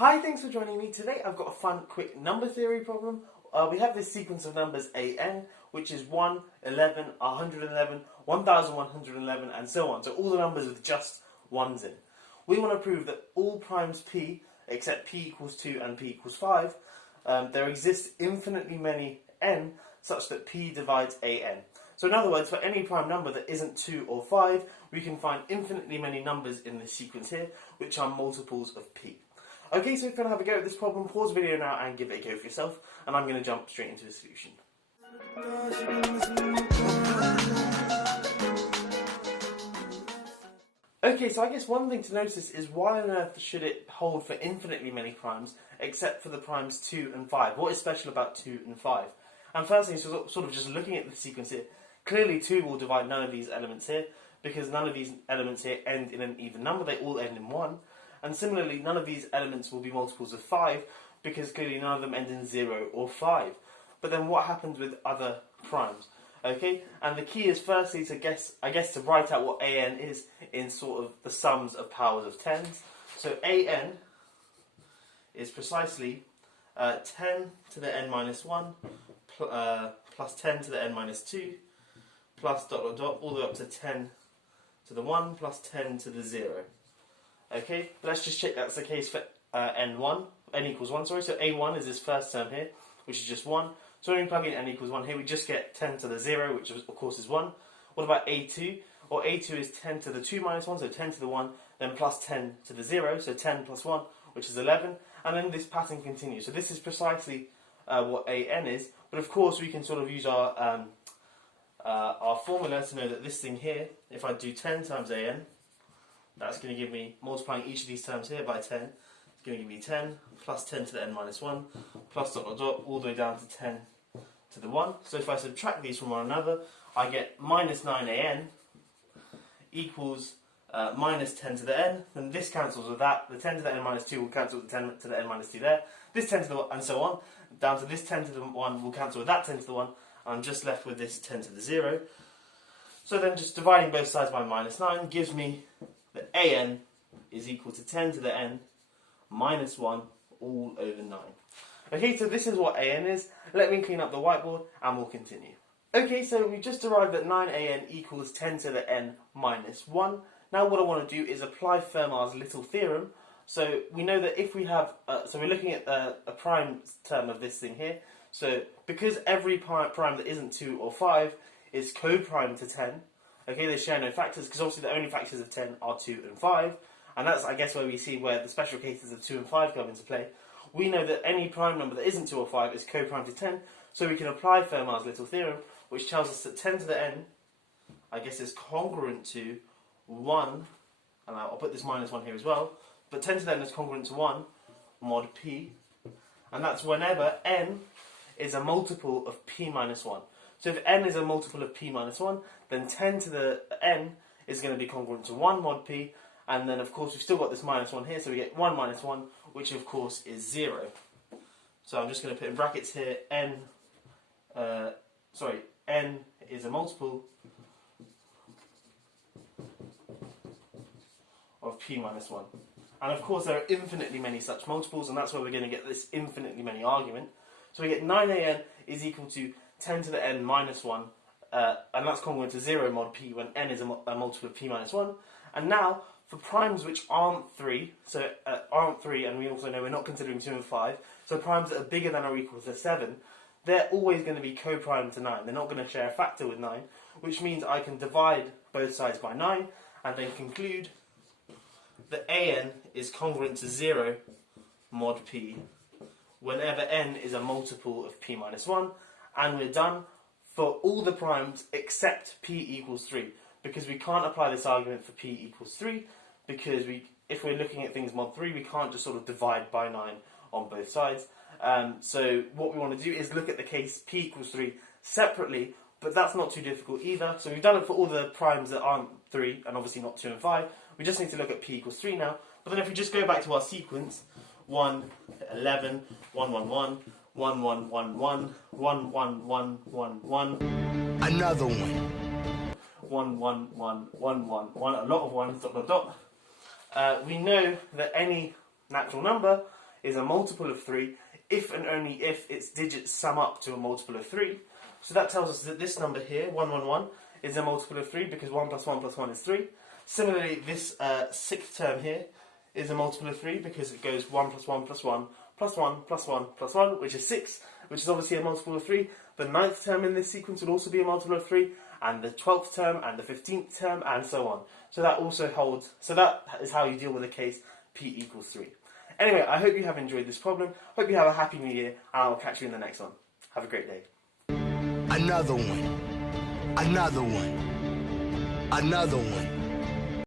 Hi, thanks for joining me. Today I've got a fun, quick number theory problem. We have this sequence of numbers an, which is 1, 11, 111, 1111, and so on. So all the numbers with just ones in. We want to prove that all primes p, except p equals 2 and p equals 5, there exists infinitely many n such that p divides an. So in other words, for any prime number that isn't 2 or 5, we can find infinitely many numbers in this sequence here, which are multiples of p. Okay, so if you want to have a go at this problem, pause the video now and give it a go for yourself, and I'm going to jump straight into the solution. Okay, so I guess one thing to notice is why on earth should it hold for infinitely many primes, except for the primes 2 and 5? What is special about 2 and 5? And firstly, so sort of just looking at the sequence here, clearly 2 will divide none of these elements here, because none of these elements here end in an even number, they all end in 1. And similarly, none of these elements will be multiples of 5, because clearly none of them end in 0 or 5. But then what happens with other primes? Okay, and the key is firstly to to write out what an is in sort of the sums of powers of 10s. So an is precisely 10 to the n minus 1 plus 10 to the n minus 2 plus dot dot dot all the way up to 10 to the 1 plus 10 to the 0. Okay, but let's just check that's the case for n equals 1, sorry. So a1 is this first term here, which is just 1. So when we plug in n equals 1 here, we just get 10 to the 0, which of course is 1. What about a2? Well, a2 is 10 to the 2 minus 1, so 10 to the 1, then plus 10 to the 0, so 10 plus 1, which is 11. And then this pattern continues. So this is precisely what an is. But of course, we can sort of use our formula to know that this thing here, if I do 10 times an, that's going to give me, multiplying each of these terms here by 10, it's going to give me 10 plus 10 to the n minus 1 plus dot dot dot all the way down to 10 to the 1. So if I subtract these from one another, I get minus 9an equals minus 10 to the n. Then this cancels with that. The 10 to the n minus 2 will cancel with the 10 to the n minus 2 there. This 10 to the 1 and so on. Down to this 10 to the 1 will cancel with that 10 to the 1. I'm just left with this 10 to the 0. So then just dividing both sides by minus 9 gives me that an is equal to 10 to the n minus 1 all over 9. Okay, so this is what an is. Let me clean up the whiteboard and we'll continue. Okay, so we just derived that 9an equals 10 to the n minus 1. Now what I want to do is apply Fermat's little theorem. So we know that if we have, so we're looking at a prime term of this thing here. So because every prime that isn't 2 or 5 is co-prime to 10, okay, they share no factors, because obviously the only factors of 10 are 2 and 5, and that's, I guess, where we see where the special cases of 2 and 5 come into play. We know that any prime number that isn't 2 or 5 is co-prime to 10, so we can apply Fermat's little theorem, which tells us that 10 to the n, I guess, is congruent to 1, and I'll put this minus 1 here as well, but 10 to the n is congruent to 1 mod p, and that's whenever n is a multiple of p minus 1. So if n is a multiple of p minus 1, then 10 to the n is going to be congruent to 1 mod p, and then of course we've still got this minus 1 here, so we get 1 minus 1, which of course is 0. So I'm just going to put in brackets here, n is a multiple of p minus 1. And of course there are infinitely many such multiples, and that's where we're going to get this infinitely many argument. So we get 9an is equal to 10 to the n minus 1, and that's congruent to 0 mod p when n is a multiple of p minus 1. And now, for primes which aren't 3, and we also know we're not considering 2 and 5, so primes that are bigger than or equal to 7, they're always going to be co-prime to 9. They're not going to share a factor with 9, which means I can divide both sides by 9, and then conclude that an is congruent to 0 mod p whenever n is a multiple of p minus 1, and we're done for all the primes except p equals 3, because we can't apply this argument for p equals 3, because if we're looking at things mod 3, we can't just sort of divide by 9 on both sides. So what we want to do is look at the case p equals 3 separately, but that's not too difficult either. So we've done it for all the primes that aren't 3, and obviously not 2 and 5. We just need to look at p equals 3 now. But then if we just go back to our sequence, 1, 11, 1, 1, 1, 1, 1, 1, 1, 1, 1, 1, 1, 1. Another one. 1, 1, 1, 1, 1, 1. A lot of ones, dot, dot, dot. We know that any natural number is a multiple of 3 if and only if its digits sum up to a multiple of 3. So that tells us that this number here, 111, is a multiple of 3 because 1 plus 1 plus 1 is 3. Similarly, this sixth term here is a multiple of 3 because it goes 1 plus 1 plus 1 plus 1 plus 1 plus 1, which is 6, which is obviously a multiple of 3. The 9th term in this sequence would also be a multiple of 3, and the 12th term, and the 15th term, and so on. So that also holds, so that is how you deal with a case p equals 3. Anyway, I hope you have enjoyed this problem. Hope you have a happy new year, and I'll catch you in the next one. Have a great day. Another one. Another one. Another one.